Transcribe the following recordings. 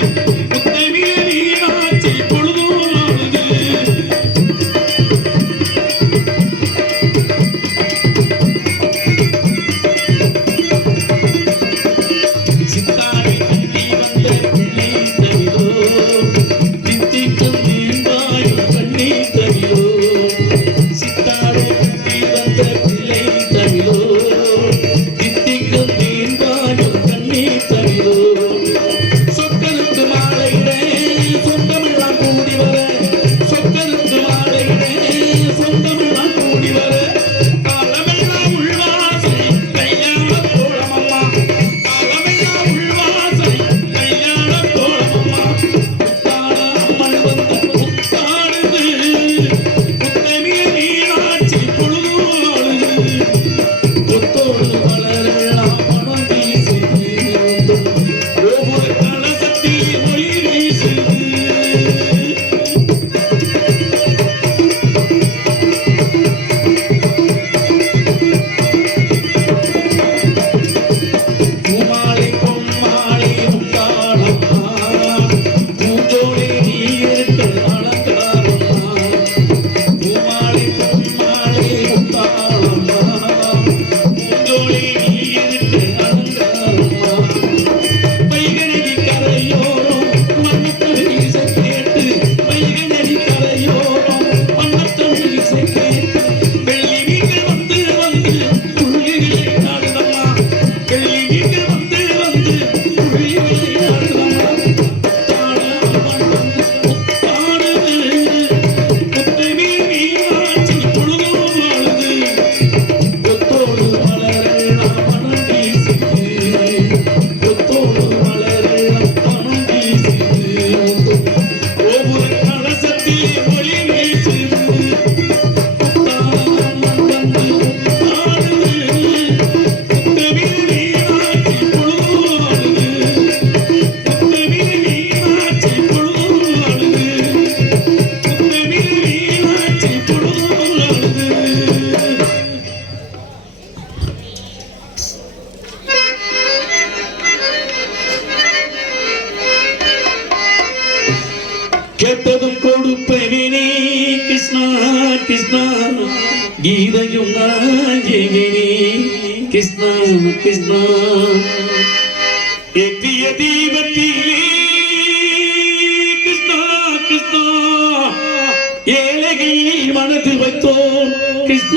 Thank you. ഗീതയും നായകനെ കൃഷ്ണ കൃഷ്ണ എത്തിയ ദീപത്തിലേ Krishna Krishna. ഏലകൈ മനത്തിൽ വയ്ത്തോ Krishna.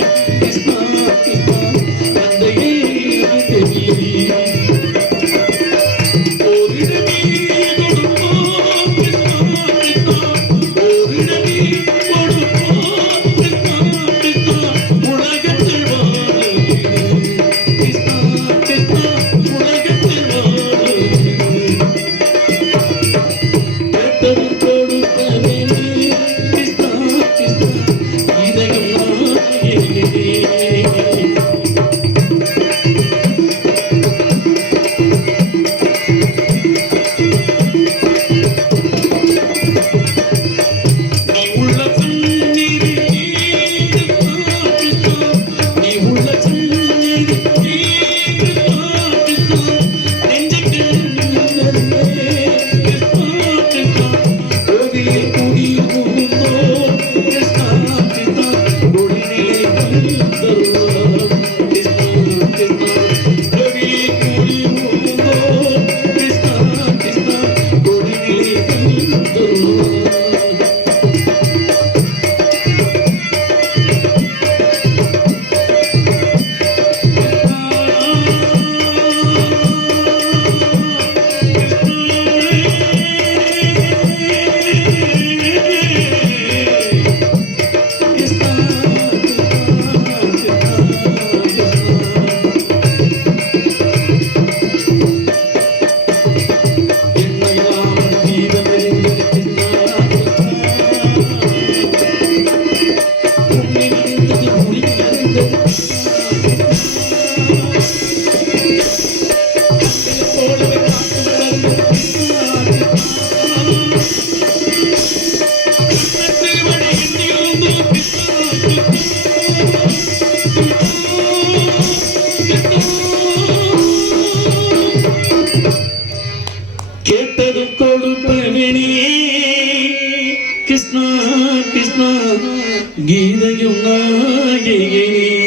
Thank you. gida yunga gigi